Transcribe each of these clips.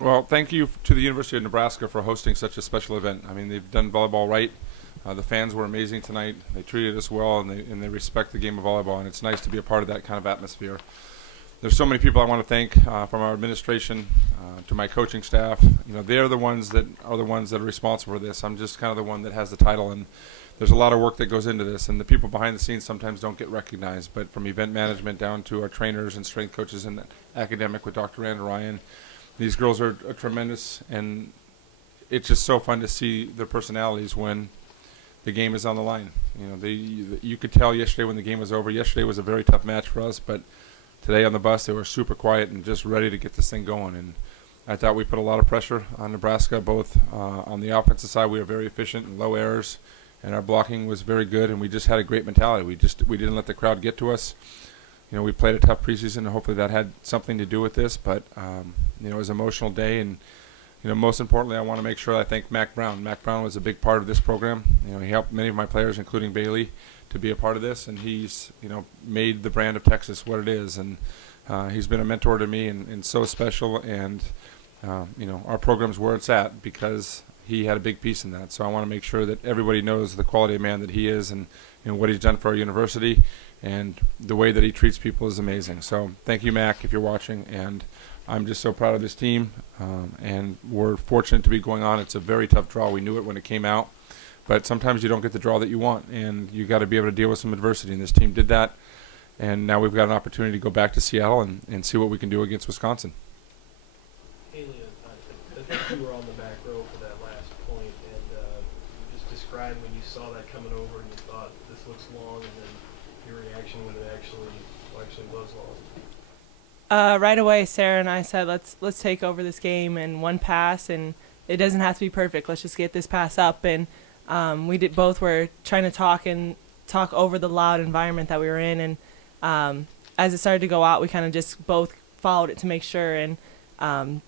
Well, thank you to the University of Nebraska for hosting such a special event. I mean, they've done volleyball right. The fans were amazing tonight. They treated us well, and they respect the game of volleyball, and it's nice to be a part of that kind of atmosphere. There's so many people I want to thank, from our administration to my coaching staff. You know, they're the ones that are responsible for this. I'm just kind of the one that has the title, and there's a lot of work that goes into this, and the people behind the scenes sometimes don't get recognized. But from event management down to our trainers and strength coaches and academic with Dr. Rand Ryan, these girls are tremendous, and it's just so fun to see their personalities when the game is on the line. You know, you could tell yesterday when the game was over. Yesterday was a very tough match for us, but today on the bus they were super quiet and just ready to get this thing going. And I thought we put a lot of pressure on Nebraska, both on the offensive side. We were very efficient and low errors, and our blocking was very good, and we just had a great mentality. We didn't let the crowd get to us. You know, we played a tough preseason, and hopefully that had something to do with this. But you know, it was an emotional day, and you know, most importantly, I want to make sure I thank Mac Brown. Mac Brown was a big part of this program. You know, he helped many of my players, including Bailey, to be a part of this, and he's, you know, made the brand of Texas what it is. And he's been a mentor to me, and so special. And you know, our program's where it's at because he had a big piece in that. So I want to make sure that everybody knows the quality of man that he is, and you know what he's done for our university, and the way that he treats people is amazing. So thank you, Mac, if you're watching. And I'm just so proud of this team, and we're fortunate to be going on. It's a very tough draw. We knew it when it came out, but sometimes you don't get the draw that you want, and you got to be able to deal with some adversity, and this team did that. And now we've got an opportunity to go back to Seattle and see what we can do against Wisconsin. Haley, I think you were on the back row for that last point, and you just described when you saw that coming over and you thought this looks long, and then your reaction when it actually was long. Right away, Sarah and I said, let's take over this game in one pass, and it doesn't have to be perfect. Let's just get this pass up. And both were trying to talk over the loud environment that we were in. And as it started to go out, we kind of just both followed it to make sure. And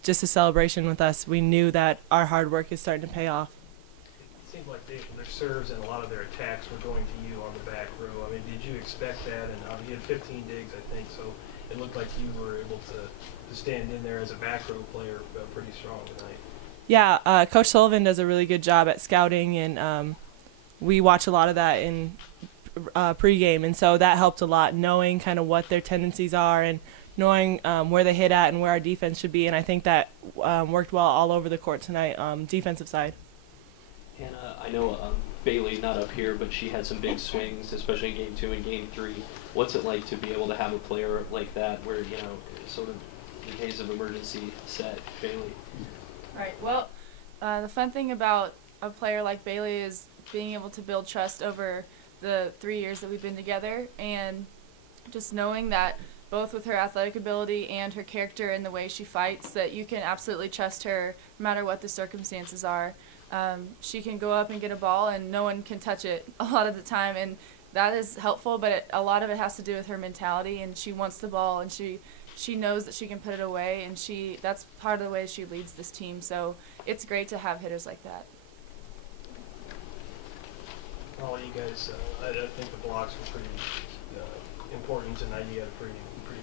just a celebration with us, we knew that our hard work is starting to pay off. It seemed like their serves and a lot of their attacks were going to you on the back row. I mean, did you expect that? And you had 15 digs, I think, so it looked like you were able to stand in there as a back row player pretty strong tonight. Yeah, Coach Sullivan does a really good job at scouting, and we watch a lot of that in pregame, and so that helped a lot, knowing kind of what their tendencies are and knowing where they hit at and where our defense should be, and I think that worked well all over the court tonight, defensive side. And I know Bailey, not up here, but she had some big swings, especially in Game 2 and Game 3. What's it like to be able to have a player like that where, you know, sort of in case of emergency set, Bailey? Right. Well, the fun thing about a player like Bailey is being able to build trust over the 3 years that we've been together, and just knowing that both with her athletic ability and her character and the way she fights, that you can absolutely trust her no matter what the circumstances are. She can go up and get a ball and no one can touch it a lot of the time, and that is helpful, but a lot of it has to do with her mentality, and she wants the ball, and she knows that she can put it away, and that's part of the way she leads this team. So it's great to have hitters like that. All you guys, I think the blocks were pretty important tonight. You had a pretty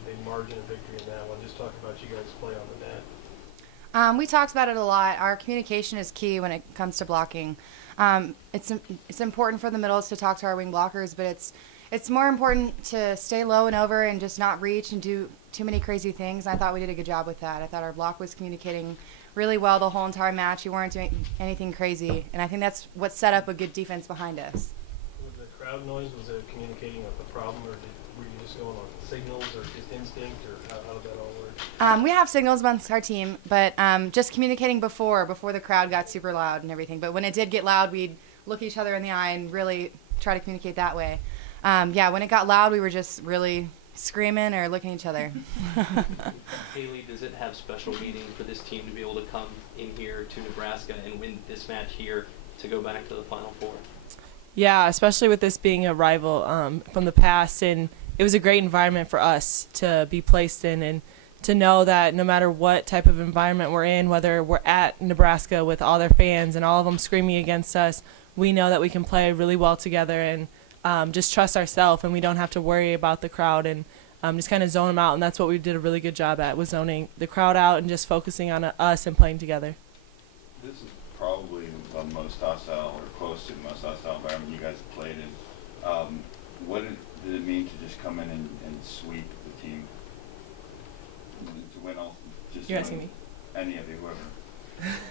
big margin of victory in that one. Just talk about you guys' play on the net. We talked about it a lot. Our communication is key when it comes to blocking. It's important for the middles to talk to our wing blockers, but it's more important to stay low and over and just not reach and do too many crazy things. I thought we did a good job with that. I thought our block was communicating really well the whole entire match. You weren't doing anything crazy, and I think that's what set up a good defense behind us. Was the crowd noise, was it communicating a problem, or were you just going on signals or just instinct, or how did that all work? We have signals amongst our team, but just communicating before the crowd got super loud and everything. But when it did get loud, we'd look each other in the eye and really try to communicate that way. Yeah, when it got loud, we were just really screaming or looking at each other. Haley, does it have special meaning for this team to be able to come in here to Nebraska and win this match here to go back to the Final Four? Yeah, especially with this being a rival from the past, and it was a great environment for us to be placed in, and to know that no matter what type of environment we're in, whether we're at Nebraska with all their fans and all of them screaming against us, we know that we can play really well together and just trust ourselves, and we don't have to worry about the crowd. And just kind of zone them out, and that's what we did a really good job at, was zoning the crowd out and just focusing on us and playing together. This is probably the most hostile, or close to the most hostile environment you guys have played in. What did it mean to just come in and sweep the team? To win all, just You're asking me? Any of you, whoever.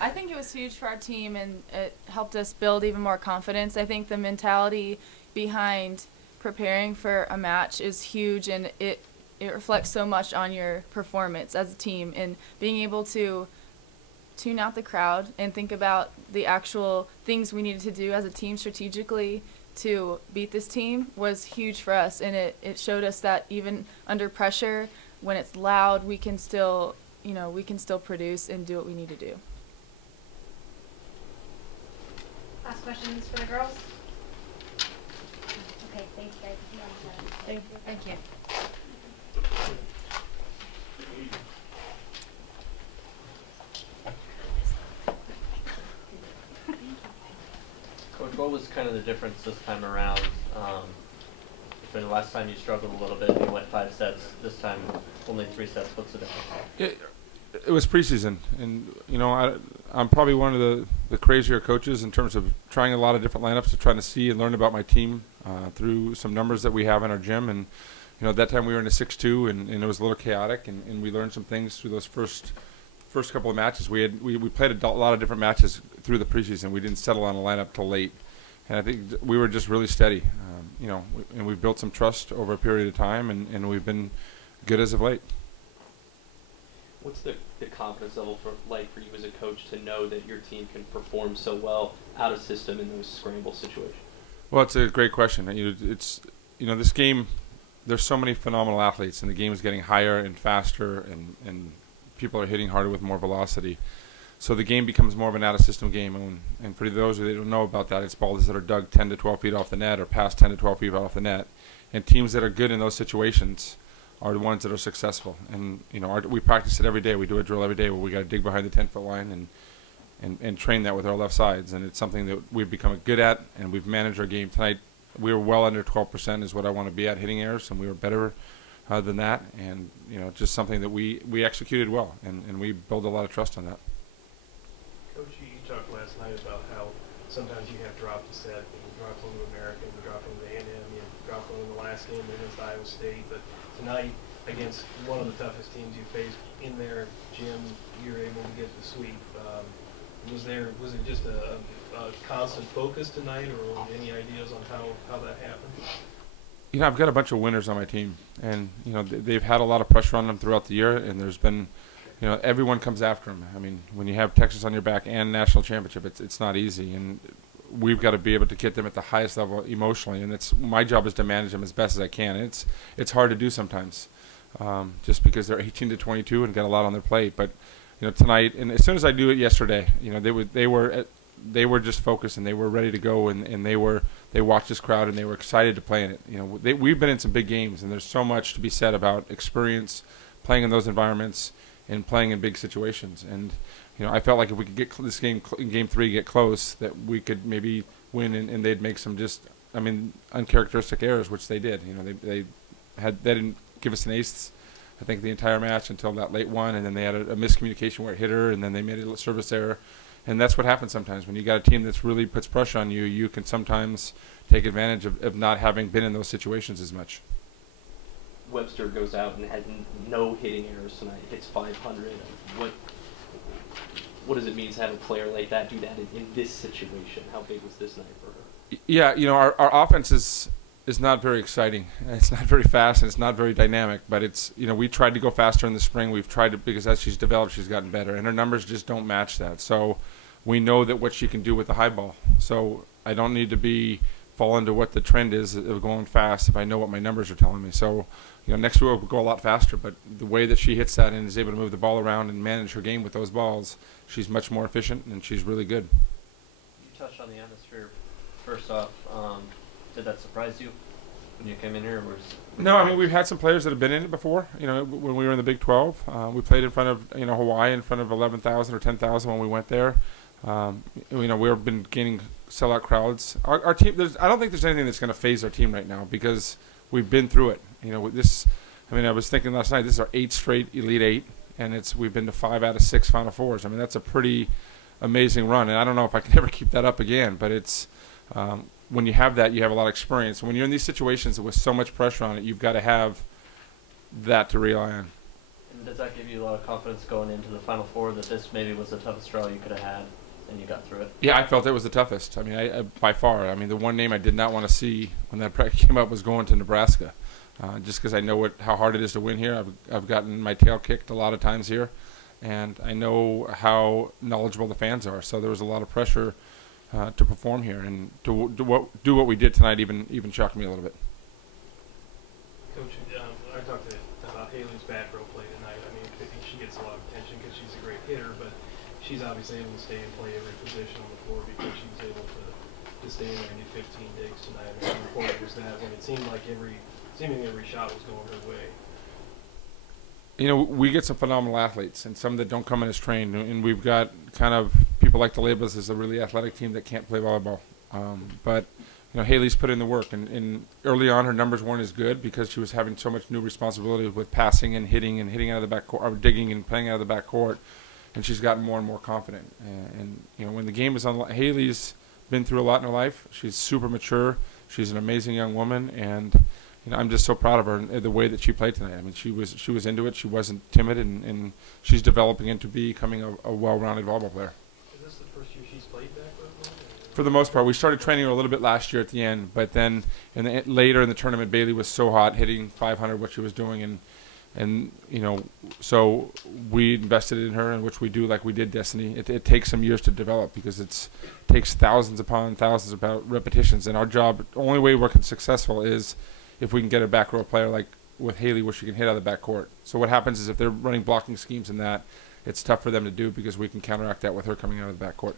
I think it was huge for our team, and it helped us build even more confidence. I think the mentality behind preparing for a match is huge, and it reflects so much on your performance as a team, and being able to tune out the crowd and think about the actual things we needed to do as a team strategically to beat this team was huge for us, and it showed us that even under pressure, when it's loud, we can still produce and do what we need to do. Last questions for the girls? Okay, thanks guys. Thank you. Thank you. Coach, what was kind of the difference this time around? For the last time you struggled a little bit, you went 5 sets. This time, only 3 sets. What's the difference? It was preseason, and I'm probably one of the crazier coaches in terms of trying a lot of different lineups to try to see and learn about my team through some numbers that we have in our gym. And at that time we were in a 6-2, and it was a little chaotic, and we learned some things through those first couple of matches. We played a lot of different matches through the preseason. We didn't settle on a lineup till late, and I think we were just really steady. And we've built some trust over a period of time, and we've been good as of late. What's the confidence level like for you as a coach to know that your team can perform so well out of system in those scramble situations? Well, it's a great question. This game, there's so many phenomenal athletes, and the game is getting higher and faster, and people are hitting harder with more velocity. So the game becomes more of an out-of-system game, and for those that don't know about that, it's balls that are dug 10 to 12 feet off the net or past 10 to 12 feet off the net. And teams that are good in those situations are the ones that are successful. And we practice it every day. We do a drill every day where we got to dig behind the 10-foot line and train that with our left sides. And it's something that we've become good at, and we've managed our game tonight. We were well under 12% is what I want to be at hitting errors, and we were better than that. And just something that we executed well, and we build a lot of trust on that. Coach, you talked last night about how sometimes you have dropped a set. You dropped one to American, you dropped one to A&M, you dropped one in the last game against Iowa State. But tonight, against one of the toughest teams you faced in their gym, you were able to get the sweep. Was it just a constant focus tonight, or any ideas on how that happened? I've got a bunch of winners on my team, and they've had a lot of pressure on them throughout the year, and there's been everyone comes after them. I mean, when you have Texas on your back and national championship, it's not easy, and we've got to be able to get them at the highest level emotionally, and my job is to manage them as best as I can. It's hard to do sometimes, just because they're 18 to 22 and got a lot on their plate. But tonight, and as soon as I do it yesterday, they were just focused, and they were ready to go, and they watched this crowd, and they were excited to play in it. We've been in some big games, and there's so much to be said about experience, playing in those environments, and playing in big situations. And I felt like if we could get this game in Game 3, get close, that we could maybe win, and they'd make some uncharacteristic errors, which they did. They didn't give us an ace, I think, the entire match until that late one, and then they had a miscommunication where it hit her, and then they made a service error. And that's what happens sometimes. When you got a team that's really puts pressure on you, you can sometimes take advantage of not having been in those situations as much. Webster goes out and had no hitting errors tonight, hits 500. What does it mean to have a player like that do that in this situation? How big was this night for her? Yeah, our offense is not very exciting. It's not very fast, and it's not very dynamic, but it's, we tried to go faster in the spring. We've tried to, because as she's developed, she's gotten better, and her numbers just don't match that. So we know that what she can do with the high ball. So I don't need to fall into what the trend is of going fast if I know what my numbers are telling me. So, next week we'll go a lot faster, but the way that she hits that and is able to move the ball around and manage her game with those balls, she's much more efficient, and she's really good. You touched on the atmosphere. First off, did that surprise you when you came in here? No, we've had some players that have been in it before. When we were in the Big 12, we played in front of Hawaii in front of 11,000 or 10,000 when we went there. We've been gaining sellout crowds. Our team, I don't think there's anything that's going to phase our team right now, because we've been through it. I mean, I was thinking last night, this is our 8th straight Elite Eight, and we've been to 5 out of 6 Final Fours. I mean, that's a pretty amazing run, and I don't know if I can ever keep that up again, but it's when you have that, you have a lot of experience. And when you're in these situations with so much pressure on it, you've got to have that to rely on. And does that give you a lot of confidence going into the Final Four that this maybe was the toughest straw you could have had and you got through it? Yeah, I felt it was the toughest. I mean, I by far. I mean, the one name I did not want to see when that bracket came up was going to Nebraska, just because I know how hard it is to win here. I've gotten my tail kicked a lot of times here, and I know how knowledgeable the fans are. So there was a lot of pressure to perform here, and to do what we did tonight even shocked me a little bit. Coach, I talked about Haley's back row play tonight. I mean, I think she gets a lot of attention because she's a great hitter, but she's obviously able to stay and play every position on the floor because she was able to stay in there and do 15 digs tonight. I mean, how important was that when it seemed like seemingly every shot was going her way? You know, we get some phenomenal athletes, and some that don't come in as trained, and we've got kind of people like to label us as a really athletic team that can't play volleyball. But you know, Haley's put in the work, and early on her numbers weren't as good because she was having so much new responsibility with passing and hitting out of the back court, or digging and playing out of the back court, and she's gotten more and more confident. And you know, when the game is on, Haley's been through a lot in her life. She's super mature. She's an amazing young woman, and you know, I'm just so proud of her and the way that she played tonight. I mean, she was into it. She wasn't timid, and she's developing into becoming a well-rounded volleyball player. Is this the first year she's played back row? For the most part, we started training her a little bit last year at the end, but then later in the tournament, Bailey was so hot, hitting 500, what she was doing, and you know, so we invested in her, and which we do like we did Destiny. It takes some years to develop because it takes thousands upon thousands of repetitions, and our job, the only way we're successful is if we can get a back row player like with Haley where she can hit out of the back court. So what happens is if they're running blocking schemes in that, it's tough for them to do because we can counteract that with her coming out of the back court.